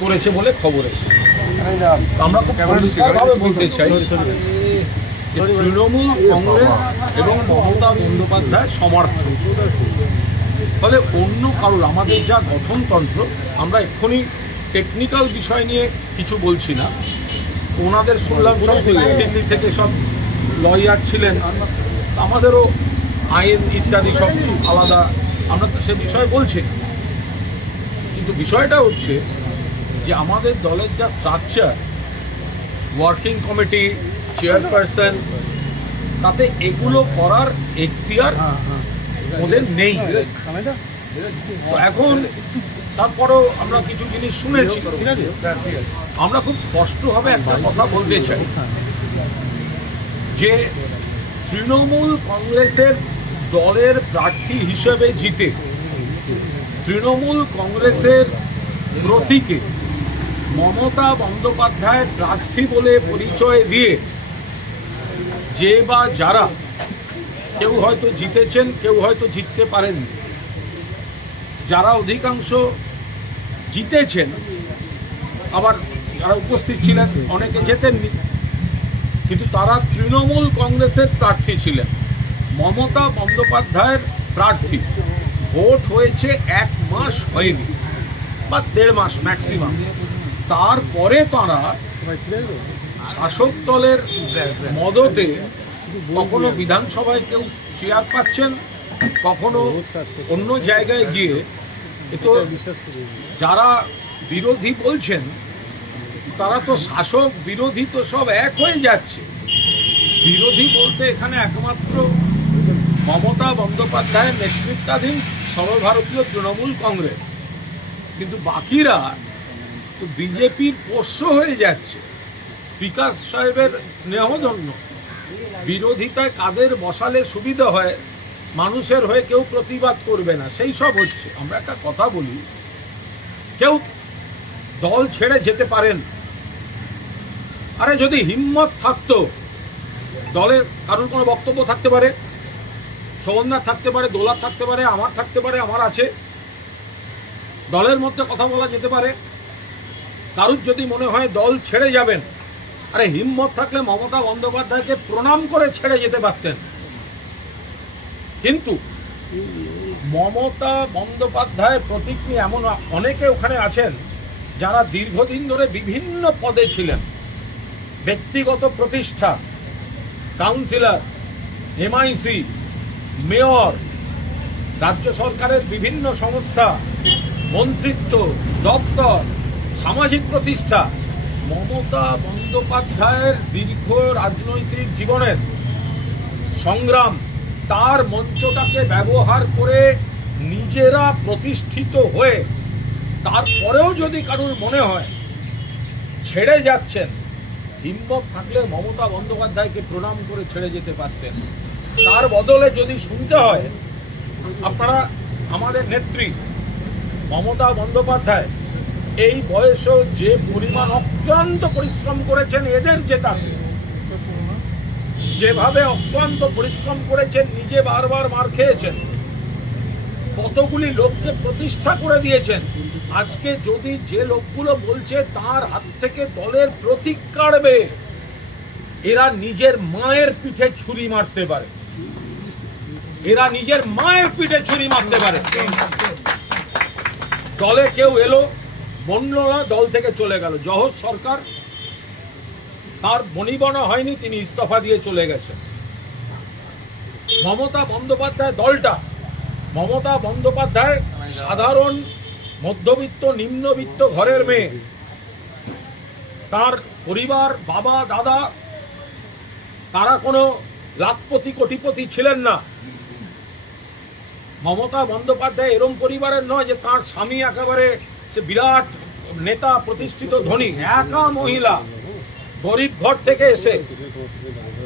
করেছে বলে খবর এসেছে। আমরা খুব পরিষ্কারভাবে বলতে চাই যে তৃণমূল কংগ্রেস এবং মমতা বন্দ্যোপাধ্যায় সমর্থক, ফলে অন্য কারোর আমাদের যা গঠনতন্ত্র, আমরা এক্ষুনি টেকনিক্যাল বিষয় নিয়ে কিছু বলছি না। ওনাদের শুনলাম সব দিল্লি থেকে সব লয়ার ছিলেন, আমাদেরও আইন ইত্যাদি সব আলাদা, আমরা সে বিষয়ে বলছি। কিন্তু বিষয়টা হচ্ছে যে আমাদের দলের যা স্ট্রাকচার, ওয়ার্কিং কমিটি, চেয়ারপারসন, তাতে এগুলো করার এখতিয়ার ওদের নেই। এখন তারপরেও আমরা কিছু জিনিস শুনেছি, ঠিক আছে। আমরা খুব স্পষ্টভাবে একটা কথা বলতে চাই যে তৃণমূল কংগ্রেসের দলের প্রার্থী হিসেবে জিতে তৃণমূল কংগ্রেসের প্রতীকে মমতা বন্দ্যোপাধ্যায় প্রার্থী বলে পরিচয় দিয়ে যে বা যারা কেউ হয়তো জিতেছেন, কেউ হয়তো জিততে পারেননি, যারা অধিকাংশ জিতেছেন, আবার যারা উপস্থিত ছিলেন অনেকে জেতেননি, কিন্তু তারা তৃণমূল কংগ্রেসের প্রার্থী ছিলেন, মমতা বন্দ্যোপাধ্যায়ের প্রার্থী। ভোট হয়েছে 1 মাস হয়নি বা 1.5 মাস ম্যাক্সিমাম। তারপরে তারা শাসক দলের মদতে কখনো বিধানসভায় কেউ চেয়ার পাচ্ছেন, কখনো অন্য জায়গায় গিয়ে, তো যারা বিরোধী বলছেন তারা তো শাসক বিরোধী তো সব এক হয়ে যাচ্ছে। বিরোধী বলতে এখানে একমাত্র মমতা বন্দ্যোপাধ্যায়ের নেতৃত্বাধীন সর্বভারতীয় তৃণমূল কংগ্রেস, কিন্তু বাকিরা তো বিজেপির পোষ্য হয়ে যাচ্ছে। স্পিকার সাহেবের স্নেহধন্য বিরোধিতায় কাদের বসালে সুবিধা হয়, মানুষের হয়ে কেউ প্রতিবাদ করবে না, সেই সব হচ্ছে। আমরা একটা কথা বলি, কেউ দল ছেড়ে যেতে পারেন। আরে যদি হিম্মত থাকতো, দলের কারোর কোনো বক্তব্য থাকতে পারে, সৌগন্ধার থাকতে পারে, দোলার থাকতে পারে, আমার থাকতে পারে, আমার আছে, দলের মধ্যে কথা বলা যেতে পারে। কারুর যদি মনে হয় দল ছেড়ে যাবেন, আরে হিম্মত থাকলে মমতা বন্দ্যোপাধ্যায়কে প্রণাম করে ছেড়ে যেতে পারতেন। কিন্তু মমতা বন্দ্যোপাধ্যায়ের প্রতীক নিয়ে এমন অনেকে ওখানে আছেন যারা দীর্ঘদিন ধরে বিভিন্ন পদে ছিলেন, ব্যক্তিগত প্রতিষ্ঠা, কাউন্সিলর, এমআইসি, মেয়র, রাজ্য সরকারের বিভিন্ন সংস্থা, মন্ত্রিত্ব, দপ্তর, সামাজিক প্রতিষ্ঠা। মমতা বন্দ্যোপাধ্যায়ের দীর্ঘ রাজনৈতিক জীবনের সংগ্রাম, তার মঞ্চটাকে ব্যবহার করে নিজেরা প্রতিষ্ঠিত হয়ে তারপরেও যদি কারুর মনে হয় ছেড়ে যাচ্ছেন, হিম্মত থাকলে মমতা বন্দ্যোপাধ্যায়কে প্রণাম করে ছেড়ে যেতে পারতেন। তার বদলে যদি শুনতে হয়, আপনারা আমাদের নেত্রী মমতা বন্দ্যোপাধ্যায় এই বয়সেও যে পরিমাণ অক্লান্ত পরিশ্রম করেছেন এদের জেতাতে, যেভাবে অক্লান্ত পরিশ্রম করেছেন, নিজে বারবার মার খেয়েছেন, কতগুলি লোককে প্রতিষ্ঠা করে দিয়েছেন। আজকে যদি যে লোকগুলো বলছে তার হাত থেকে দলের প্রতীক কাড়বে, এরা নিজের মায়ের পিঠে ছুরি মারতে পারে, এরা নিজের মায়ের পিঠে ছুরি মারতে পারে। দলে কেউ এলো, বলল না, দল থেকে চলে গেল। জহর সরকার, তার বনিবনা হয়নি, তিনি ইস্তফা দিয়ে চলে গেছেন। মমতা বন্দ্যোপাধ্যায় দলটা, মমতা বন্দ্যোপাধ্যায় সাধারণ মধ্যবিত্ত নিম্নবিত্ত ঘরের মেয়ে, তার পরিবার, বাবা দাদা, তারা কোনো লাখপতি কোটিপতি ছিলেন না। মমতা বন্দ্যোপাধ্যায় এরম পরিবারের নয় যে তার স্বামী একেবারে সে বিরাট নেতা, প্রতিষ্ঠিত ধনী। একা মহিলা, গরিব ঘর থেকে এসে,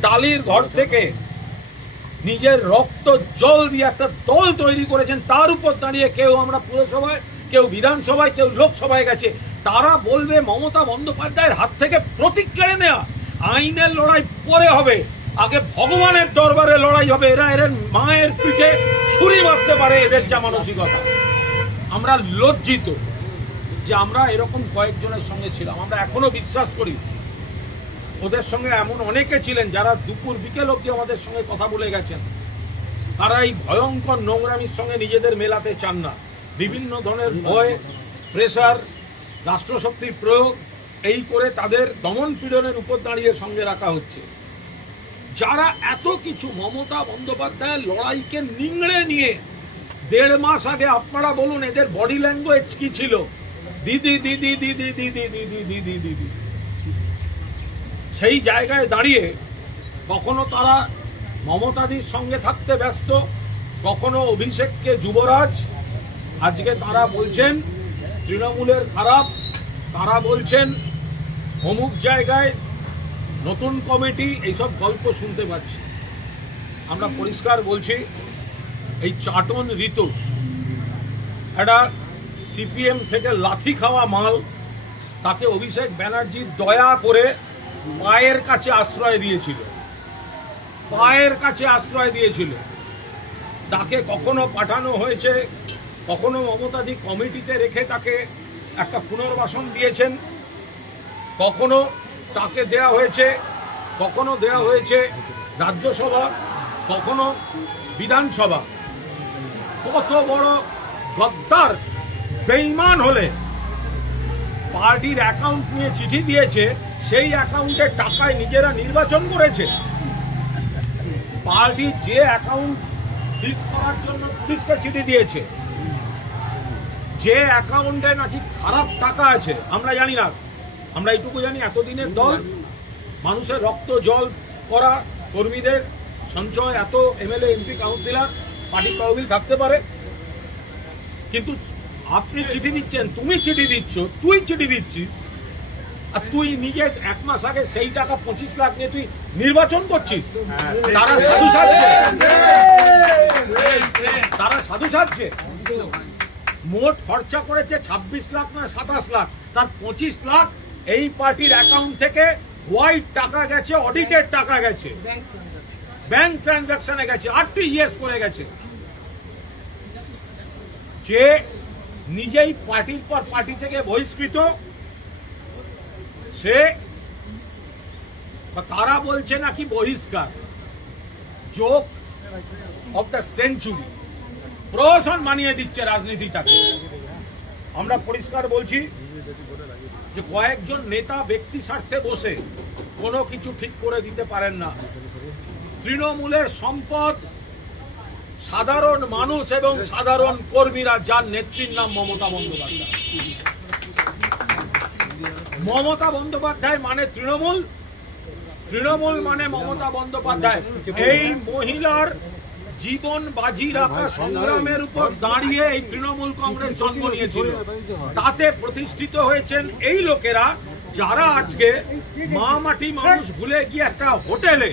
টালির ঘর থেকে নিজের রক্ত জল দিয়ে একটা দল তৈরি করেছেন। তার উপর দাঁড়িয়ে কেউ আমরা পুরসভায়, কেউ বিধানসভায়, কেউ লোকসভায় গেছে, তারা বলবে মমতা বন্দ্যোপাধ্যায়ের হাত থেকে প্রতীক কেড়ে নেওয়া। আইনের লড়াই পরে হবে, আগে ভগবানের দরবারে লড়াই হবে। এরা এর মায়ের পিঠে ছুরি মারতে পারে, এদের যা মানসিকতা। আমরা লজ্জিত যে আমরা এরকম কয়েকজনের সঙ্গে ছিলাম। আমরা এখনো বিশ্বাস করি ওদের সঙ্গে এমন অনেকে ছিলেন যারা দুপুর বিকেল অবধি আমাদের সঙ্গে কথা বলে গেছেন। তারা এই ভয়ঙ্কর নোংরামির সঙ্গে নিজেদের মেলাতে চান না। বিভিন্ন ধরনের ভয়, প্রেসার, রাষ্ট্রশক্তির প্রয়োগ এই করে তাদের দমন পীড়নের উপর দাঁড়িয়ে সঙ্গে রাখা হচ্ছে। যারা এত কিছু মমতা বন্দ্যোপাধ্যায়ের লড়াইকে নিংড়ে নিয়ে 1.5 মাস আগে, আপনারা বলুন এদের বডি ল্যাঙ্গুয়েজ কি ছিল? দিদি দিদি দিদি দিদি দিদি দিদি দিদি। সেই জায়গায় দাঁড়িয়ে কখনো তারা মমতাদির সঙ্গে থাকতে ব্যস্ত, কখনো অভিষেককে যুবরাজ। আজকে তারা বলছেন তৃণমূলের খারাপ, তারা বলছেন অমুক জায়গায় নতুন কমিটি, এইসব গল্প শুনতে পাচ্ছি। আমরা পরিষ্কার বলছি, এই চাটন ঋতু একটা সিপিএম থেকে লাথি খাওয়া মাল, তাকে অভিষেক ব্যানার্জি দয়া করে পায়ের কাছে আশ্রয় দিয়েছিল, পায়ের কাছে আশ্রয় দিয়েছিল। তাকে কখনো পাঠানো হয়েছে, কখনো মমতাদি কমিটিতে রেখে তাকে একটা পুনর্বাসন দিয়েছেন, কখনো তাকে দেয়া হয়েছে, কখনো দেয়া হয়েছে রাজ্যসভা, কখনো বিধানসভা। কত বড় গদ্দার বেঈমান হলে পার্টির অ্যাকাউন্ট নিয়ে চিঠি দিয়েছে, সেই অ্যাকাউন্টের টাকায় নিজেরা নির্বাচন করেছে। পার্টি যে অ্যাকাউন্ট সিজ করার জন্য পুলিশকে চিঠি দিয়েছে, যে অ্যাকাউন্টে নাকি খারাপ টাকা আছে আমরা জানি না, আমরা এইটুকু জানি এতদিনের দল, মানুষের রক্ত জল করা কর্মীদের সঞ্চয়, এত এমএলএ এমপি কাউন্সিলর পার্টি তহবিল থাকতে পারে। কিন্তু আপনি চিঠি দিচ্ছেন, তুমি চিঠি দিচ্ছ, তুই চিঠি দিচ্ছিস, আর তুই নিজে 1 মাস আগে সেই টাকা 25 লাখ নিয়ে তুই নির্বাচন করছিস। তারা সাধু সাজছে, তারা সাধু সাজছে। মোট খরচা করেছে 26 লাখ না 27 লাখ, তার 25 লাখ এই পার্টির অ্যাকাউন্ট থেকে হোয়াইট টাকা গেছে, অডিটেড টাকা গেছে, ব্যাংক ট্রানজাকশনে গেছে, আরটিজিএস করে গেছে। যে নিজেই পার্টির পর পার্টি থেকে বহিষ্কৃত, সে তারা বলছে নাকি বহিষ্কার, জোক অফ দ্য সেঞ্চুরি, প্রহসন মানিয়ে দিচ্ছে রাজনীতিটাকে। আমরা পরিষ্কার বলছি যে কয়েকজন নেতা ব্যক্তি স্বার্থে বসে কোনো কিছু ঠিক করে দিতে পারেন না। তৃণমূলের সম্পদ সাধারণ মানুষ এবং সাধারণ কর্মীরা, যার নেত্রীর নাম মমতা বন্দ্যোপাধ্যায়। মমতা বন্দ্যোপাধ্যায় মানে তৃণমূল, তৃণমূল মানে মমতা বন্দ্যোপাধ্যায়। এই মহিলার জীবন বাজি রাখা সংগ্রামের উপর দাঁড়িয়ে এই তৃণমূল কংগ্রেস জন্ম নিয়েছিল। তাতে প্রতিষ্ঠিত হয়েছেন এই লোকেরা, যারা আজকে মা মাটি মানুষ ভুলে গিয়ে একটা হোটেলে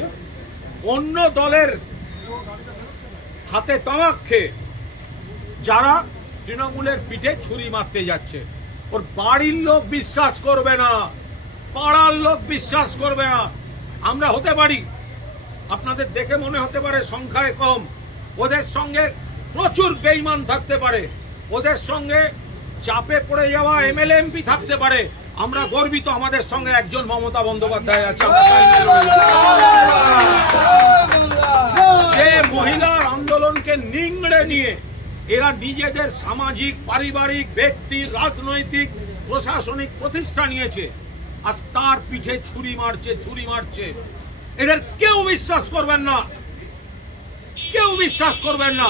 অন্য দলের হাতে তামাক খেয়ে যারা তৃণমূলের পিঠে ছুরি মারতে যাচ্ছে। ওর বাড়ির লোক বিশ্বাস করবে না, পাড়ার লোক বিশ্বাস করবে না। আমরা হতে পারি, আপনাদের দেখে মনে হতে পারে সংখ্যায় কম, ওদের সঙ্গে প্রচুর বেঈমান থাকতে পারে, ওদের সঙ্গে চাপে পড়ে যাওয়া এমএলএ এমপি থাকতে পারে। আমরা গর্বিত আমাদের সঙ্গে একজন মমতা বন্দ্যোপাধ্যায় আছে। যে মহিলার আন্দোলনকে নিংড়ে নিয়ে এরা নিজেদের সামাজিক, পারিবারিক, ব্যক্তি, রাজনৈতিক, প্রশাসনিক প্রতিষ্ঠা নিয়েছে, আজ তার পিঠে ছুরি মারছে, ছুরি মারছে। এদের কেউ বিশ্বাস করবেন না, কেউ বিশ্বাস করবেন না।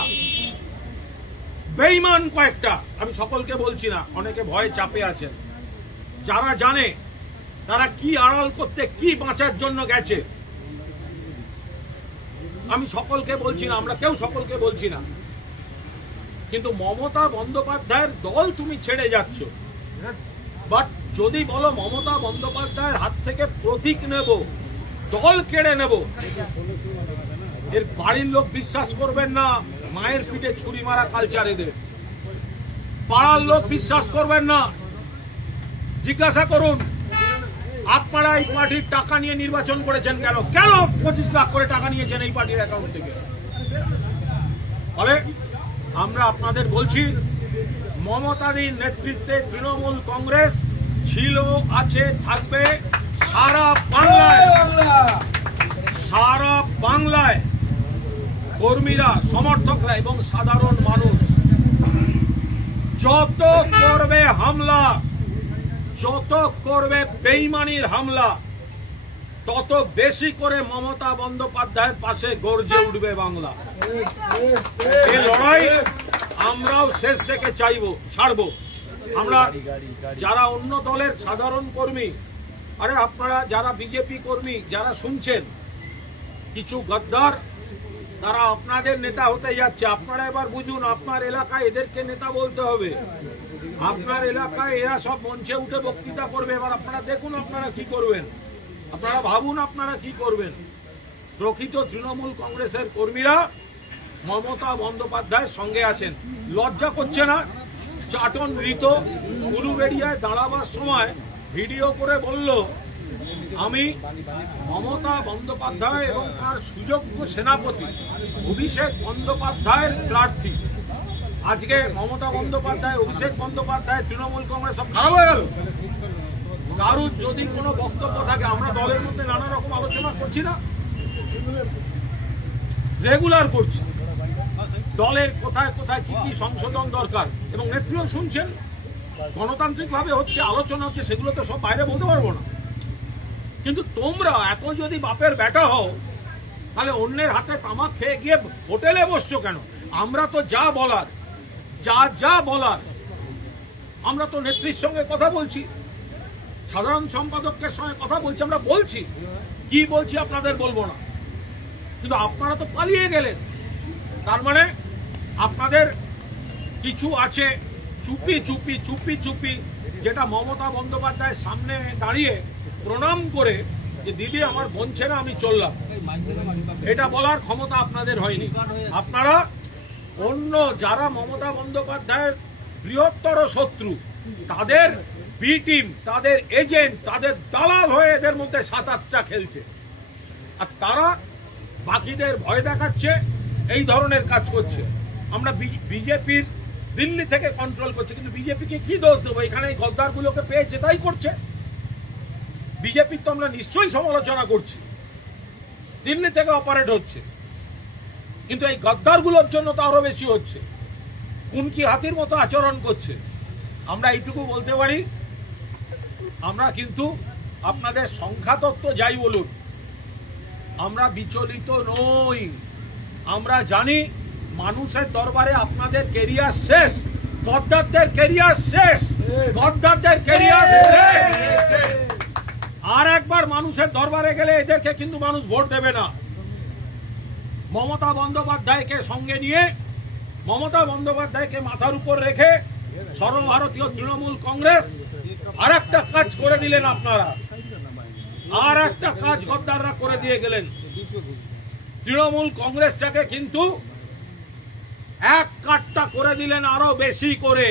বেঈমান কয়েকটা, আমি সকলকে বলছি না, অনেকে ভয়ে চাপে আছেন। যারা জানে তারা কি আড়াল করতে, কি বাঁচার জন্য গেছে, আমি সকলকে বলছি না, আমরা কেউ সকলকে বলছি না। কিন্তু মমতা বন্দ্যোপাধ্যায়ের দল তুমি ছেড়ে যাচ্ছ। বাট যদি বলো মমতা বন্দ্যোপাধ্যায়ের হাত থেকে প্রতীক নেব, দল কেড়ে নেব, এর বাড়ির লোক বিশ্বাস করবেন না। মায়ের পিঠে ছুরি মারা কালচার এদের, পাড়ার লোক বিশ্বাস করবেন না। জিজ্ঞাসা করুন, আপনারা এই পার্টির টাকা নিয়ে নির্বাচন করেছেন কেন? কেন 25 লাখ করে টাকা নিয়েছেন এই পার্টির অ্যাকাউন্ট থেকে? ফলে আমরা আপনাদের বলছি, মমতাদির নেতৃত্বে তৃণমূল কংগ্রেস ছিল, আছে, থাকবে সারা বাংলায় কর্মীরা, সমর্থকরা এবং সাধারণ মানুষ যত করবে হামলা, যত করবে বেইমানির হামলা, তত বেশি করে মমতা বন্দ্যোপাধ্যায়ের পাশে গর্জে উঠবে বাংলা। এই লড়াই আমরাও শেষ থেকে ছাড়বো। আমরা যারা অন্য দলের সাধারণ কর্মী, আরে আপনারা যারা বিজেপি কর্মী যারা শুনছেন, কিছু গদ্দার তারা আপনাদের নেতা হতে যাচ্ছে। আপনারা এবার বুঝুন, আপনার এলাকায় এদেরকে নেতা বলতে হবে। আপনার এলাকায় এরা সব মঞ্চে উঠে বক্তৃতা করবে, এবার আপনারা দেখুন আপনারা কি করবেন, আপনারা ভাবুন আপনারা কি করবেন। প্রকৃত তৃণমূল কংগ্রেসের কর্মীরা মমতা বন্দ্যোপাধ্যায়ের সঙ্গে আছেন। লজ্জা করছে না? চাটন ঋত উলুবেড়িয়ায় দাঁড়াবার সময় ভিডিও করে বলল, আমি মমতা বন্দ্যোপাধ্যায় এবং তার সুযোগ্য সেনাপতি অভিষেক বন্দ্যোপাধ্যায়ের প্রার্থী। আজকে মমতা বন্দ্যোপাধ্যায়, অভিষেক বন্দ্যোপাধ্যায়, তৃণমূল কংগ্রেস সব খারাপ হয়ে গেল। কারুর যদি কোনো বক্তব্য থাকে, আমরা দলের মধ্যে নানা রকম আলোচনা করছি না, রেগুলার করছি, দলের কোথায় কোথায় কি কি সংশোধন দরকার, এবং নেত্রীও শুনছেন, গণতান্ত্রিক ভাবে হচ্ছে, আলোচনা হচ্ছে, সেগুলো তো সব বাইরে বলতে পারবো না। কিন্তু তোমরা এত যদি বাপের বেটা হও, তাহলে অন্যের হাতে তামাক খেয়ে গিয়ে হোটেলে বসছো কেন? আমরা তো যা বলার আমরা তো নেত্রীর সঙ্গে কথা বলছি, সাধারণ সম্পাদকের সঙ্গে কথা বলছি, আমরা বলছি, কি বলছি আপনাদের বলবো না। কিন্তু আপনারা তো পালিয়ে গেলেন। তার মানে আপনাদের কিছু আছে চুপি, যেটা মমতা বন্দ্যোপাধ্যায়ের সামনে দাঁড়িয়ে প্রণাম করে যে দিদি আমার বলছে না, আমি চললাম, এটা বলার ক্ষমতা আপনাদের হয়নি। আপনারা অন্য যারা মমতা বন্দ্যোপাধ্যায়ের বৃহত্তর শত্রু, তাদের বি টিম, তাদের এজেন্ট, তাদের দালাল হয়ে এদের মধ্যে 7-8টা খেলছে, আর তারা বাকিদের ভয় দেখাচ্ছে, এই ধরনের কাজ করছে। আমরা বিজেপির দিল্লি থেকে কন্ট্রোল করছে, কিন্তু বিজেপিকে কি দোষ দেবো? এখানে এই গদ্দারগুলোকে পেয়েছে তাই করছে। বিজেপির তো আমরা নিশ্চয়ই সমালোচনা করছি, দিল্লি থেকে অপারেট হচ্ছে, কিন্তু এই গদ্দারগুলোর জন্য তো আরো বেশি হচ্ছে, কুনকি হাতির মতো আচরণ করছে। আমরা এইটুকু বলতে পারি, আমরা কিন্তু আপনাদের সংখ্যাতত্ত্ব যাই বলুন, আমরা বিচলিত নই। আমরা জানি মানুষের দরবারে আপনাদের কেরিয়ার শেষ, গদ্দারদের কেরিয়ার শেষ। আর একবার মানুষের দরবারে গেলে এদেরকে কিন্তু মানুষ ভোট দেবে না। মমতা বন্দ্যোপাধ্যায়কে সঙ্গে নিয়ে, মমতা বন্দ্যোপাধ্যায়কে মাথার উপর রেখে সর্বভারতীয় তৃণমূল কংগ্রেস আর একটা কাজ করে দিলেন আপনারা, আর একটা কাজ গদ্দাররা করে দিয়ে গেলেন। তৃণমূল কংগ্রেসটাকে কিন্তু এক কাটটা করে দিলেন আরো বেশি করে,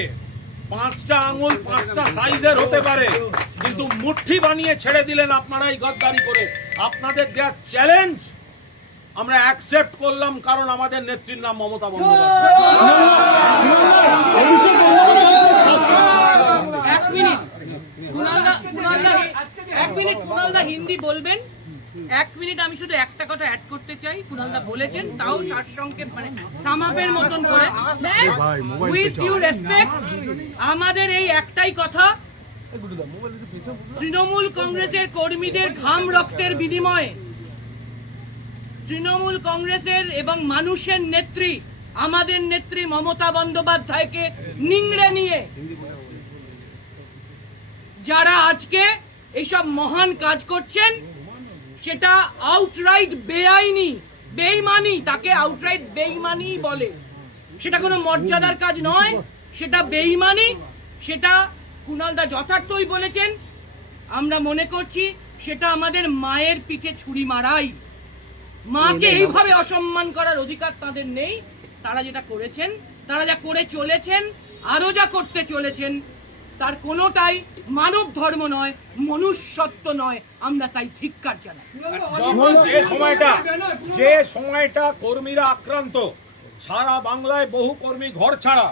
5টা আঙুল 5টা সাইজের হতে পারে, কিন্তু মুঠি বানিয়ে ছেড়ে দিলেন আপনারা এই গদ্দারি করে। আপনাদের দেওয়া চ্যালেঞ্জ আমরা অ্যাকসেপ্ট করলাম, কারণ আমাদের নেত্রীর নাম মমতা বন্দ্যোপাধ্যায়। হিন্দি বলবেন 1 মিনিট। আমি শুধু একটা কথা অ্যাড করতে চাই, কুণালদা বলেছেন, তাও সারসংক্ষেপ, মানে সামাপের মতন করে। উইথ ইউ রেসপেক্ট, আমাদের এই একটাই কথা, তৃণমূল কংগ্রেসের কর্মীদের ঘাম রক্তের বিনিময়ে তৃণমূল কংগ্রেসের এবং মানুষের নেত্রী, আমাদের নেত্রী মমতা বন্দ্যোপাধ্যায়কে নিংড়ে নিয়ে যারা আজকে এইসব মহান কাজ করছেন, সেটা আউটরাইট বেআইনি, বেইমানি, তাকে আউটরাইট বেইমানি বলে। সেটা কোনো মর্যাদার কাজ নয়, সেটা বেইমানি। সেটা কুণালদা যথার্থই বলেছেন। আমরা মনে করছি সেটা আমাদের মায়ের পিঠে ছুরি মারাই। মাকে এইভাবে অসম্মান করার অধিকার তাদের নেই। তারা যেটা করেছেন, তারা যা করে চলেছেন, আরো যা করতে চলেছেন, তার কোনোটাই মানব ধর্ম নয়, মনুষ্যত্ব নয়। আমরা তাই ধিক্কার জানাই। যে সময়টা কর্মীরা আক্রান্ত, সারা বাংলায় বহু কর্মী ঘর ছাড়া,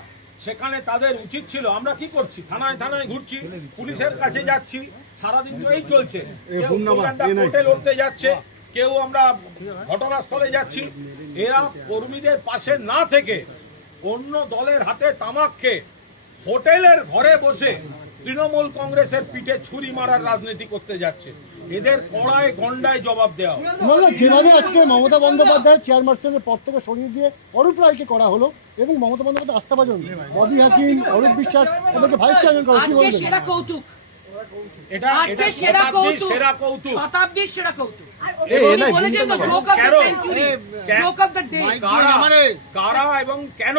সেখানে তাদের উচিত ছিল, আমরা কি করছি, থানায় থানায় ঘুরছি, পুলিশের কাছে যাচ্ছি, সারাদিন তো এই চলছে, কেউ কলকাতা কোর্টে লড়তে যাচ্ছে, কেউ আমরা ঘটনাস্থলে যাচ্ছি। এরা কর্মীদের পাশে না থেকে অন্য দলের হাতে তামাক খেয়ে হোটেলের ঘরে বসে তৃণমূল কংগ্রেসের পিঠে ছুরি মারার রাজনীতি করতে যাচ্ছে। এদের কড়ায় গন্ডায় জবাব দেওয়া হবে। না, যেভাবে আজকে মমতা বন্দ্যোপাধ্যায় চেয়ারপারসনের পদ থেকে সরিয়ে দিয়ে অরূপ রায়কে করা হলো এবং মমতা বন্দ্যোপাধ্যায় আস্থাভাজন ববি হাকিম, অরূপ বিশ্বাস এদেরকে ভাইস চেয়ারম্যান করা, কি আজকে বলবেন? সেরা কৌতুক, এটা আজকে এটা সেরা কৌতুক, সেরা কৌতুক। শতাব্দীর সেরা কৌতুক। নাই, বলেছেন তো জোক অফ দ্য কেন? Century, joke of the day. কারা এবং কেন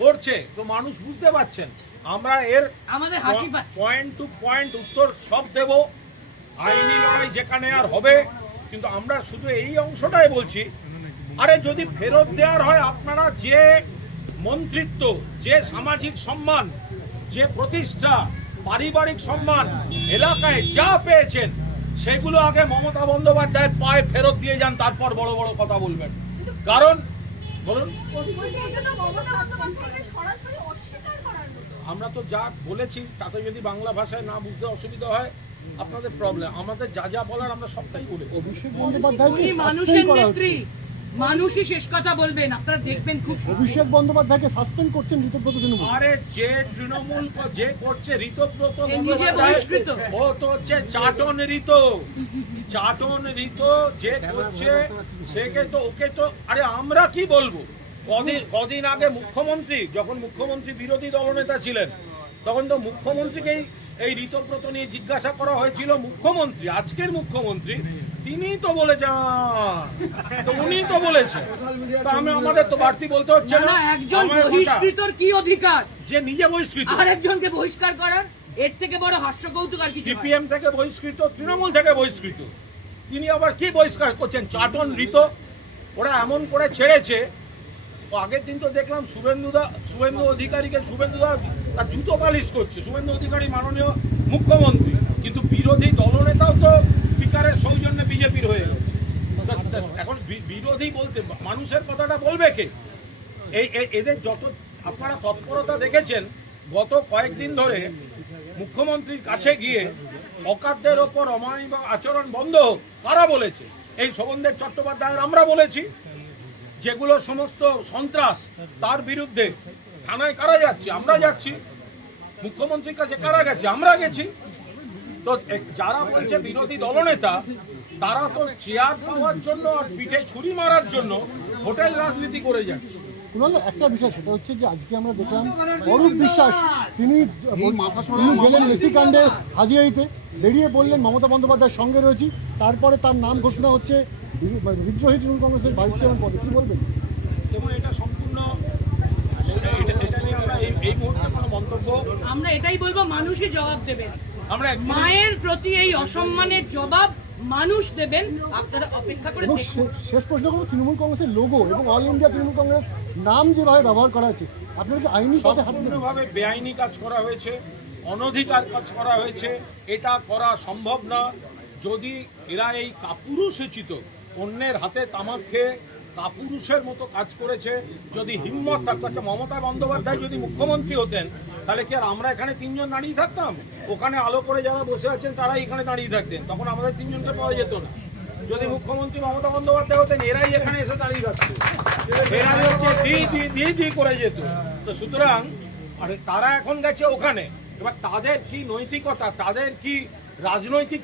করছে তো মানুষ বুঝতে পারছেন। আমরা এর আমাদের হাসি পাচ্ছে। পয়েন্ট টু পয়েন্ট উত্তর সব দেব, আইনি লড়াই যেখানে আর হবে। কিন্তু আমরা শুধু এই অংশটাই বলছি, আরে যদি ফেরত দেওয়ার হয়, আপনারা যে মন্ত্রিত্ব, যে সামাজিক সম্মান, যে প্রতিষ্ঠা, পারিবারিক সম্মান, এলাকায় যা পেয়েছেন, সেগুলো আগে মমতা বন্দ্যোপাধ্যায়ের পায়ে ফেরত দিয়ে যান, তারপর বড় বড় কথা বলবেন। কারণ বলুন, আমরা তো যা বলেছি তাতে যদি বাংলা ভাষায় না বুঝতে অসুবিধা হয় আপনাদের প্রবলেম। আমাদের যা যা বলার আমরা সবটাই বলেছি। অভিষেক বন্দ্যোপাধ্যায়কে উনি সাসপেন্ড মানুষের করা নেত্রী, হচ্ছে। মানুষই শেষ কথা বলবেন, আপনারা দেখবেন খুব সুন্দর। অভিষেক বন্দ্যোপাধ্যায়কে সাসপেন্ড করছেন ঋতব্রত তৃণমূল। আরে যে তৃণমূল যে করছে ঋতব্রত এ নিজে বন্দ্যোপাধ্যায়, বহিষ্কৃত। ও তো হচ্ছে চাটন ঋত, চাটন ঋত যে করছে সেকে তো, ওকে তো, আরে আমরা কি বলবো। কদিন আগে মুখ্যমন্ত্রী, যখন মুখ্যমন্ত্রী বিরোধী দলনেতা ছিলেন, তখন তো মুখ্যমন্ত্রীকেই এই ঋতব্রত নিয়ে জিজ্ঞাসা করা হয়েছিল। মুখ্যমন্ত্রী, আজকের মুখ্যমন্ত্রী, তিনি তো বলেছেন, তো উনি তো বলেছেন, তো আমাদের তো বাড়তি বলতে হচ্ছে না, না। একজন আমার কথা, বহিষ্কৃতর কি অধিকার যে নিজে বহিষ্কৃত, আরেকজনকে বহিষ্কার করার? এর থেকে বড় হাস্য কৌতুক আর কিছু নয়। সিপিএম থেকে বহিষ্কৃত, তৃণমূল থেকে বহিষ্কৃত, তিনি আবার কি বহিষ্কার করছেন? চাটন ঋত। ওরা এমন করে ছেড়েছে, ও আগের দিন তো দেখলাম শুভেন্দু অধিকারীকে তার জুতো পালিশ করছে, শুভেন্দু অধিকারী মাননীয় মুখ্যমন্ত্রী, কিন্তু বিরোধী দলনেতাও তো স্পিকারের সৌজন্যে বিজেপির হয়ে গেছে। এখন বিরোধী বলতে মানুষের কথাটা বলবে কে? এদের যত আপনারা তৎপরতা দেখেছেন, গত কয়েকদিন ধরে মুখ্যমন্ত্রীর কাছে গিয়ে হকারদের ওপর অমানবিক আচরণ বন্ধ হোক, কারা বলেছে? এই শোভনদেব চট্টোপাধ্যায়ের আমরা বলেছি। যেগুলো সমস্ত সন্ত্রাস, তার বিরুদ্ধে থানায় কারা যাচ্ছে? আমরা যাচ্ছি। মুখ্যমন্ত্রীর কাছে কারা গেছে? আমরা গেছি। তো যারা বলছে বিরোধী দলনেতা, তারা তো চেয়ার পাওয়ার জন্য আর পিঠে ছুরি মারার জন্য হোটেল রাজনীতি করে যাচ্ছে। কুণাল, একটা বিষয় সেটা হচ্ছে যে আজকে আমরা দেখলাম অরূপ বিশ্বাস তিনি গেলেন এসি কাণ্ডে হাজিরাইতে, বেরিয়ে বললেন মমতা বন্দ্যোপাধ্যায়ের সঙ্গে রয়েছি, তারপরে তার নাম ঘোষণা হচ্ছে বিদ্রোহী তৃণমূল কংগ্রেসের ভাইস চেয়ারম্যান পদে, কি বলবেন? এবং এটা সম্পূর্ণ, এটা নিয়ে আমরা এই মুহূর্তে কোনো মন্তব্য, আমরা এটাই বলবো, মানুষই জবাব দেবেন। আমরা মায়ের প্রতি এই অসম্মানের জবাব মানুষ দেবেন, আপনারা অপেক্ষা করে এবং দেখুন। শেষ প্রশ্ন করবো, তৃণমূল কংগ্রেসের লোগো এবং অল ইন্ডিয়া তৃণমূল কংগ্রেস নাম যেভাবে ব্যবহার করা হচ্ছে, আপনারা কি আইনি পথে হাঁটবেন? সম্পূর্ণভাবে বেআইনি কাজ করা হয়েছে, অনধিকার কাজ করা হয়েছে, এটা করা সম্ভব না। যদি এরা এই কাপুরুষোচিত অন্যের হাতে তামাক খেয়ে কাপুরুষের মতো কাজ করেছে, যদি হিম্মত থাকতো, আচ্ছা মমতা বন্দ্যোপাধ্যায় যদি মুখ্যমন্ত্রী হতেন, তাহলে কি আর আমরা এখানে তিনজন দাঁড়িয়ে থাকতাম? ওখানে আলো করে যারা বসে আছেন তারাই এখানে দাঁড়িয়ে থাকতেন, তখন আমাদের তিনজনকে পাওয়া যেত না। যদি মুখ্যমন্ত্রী মমতা বন্দ্যোপাধ্যায় হতেন, এরাই এখানে এসে দাঁড়িয়ে থাকতো, এরাই হচ্ছে দি করে যেত। তো সুতরাং তারা এখন গেছে ওখানে, এবার তাদের কি নৈতিকতা, তাদের কি রাজনৈতিক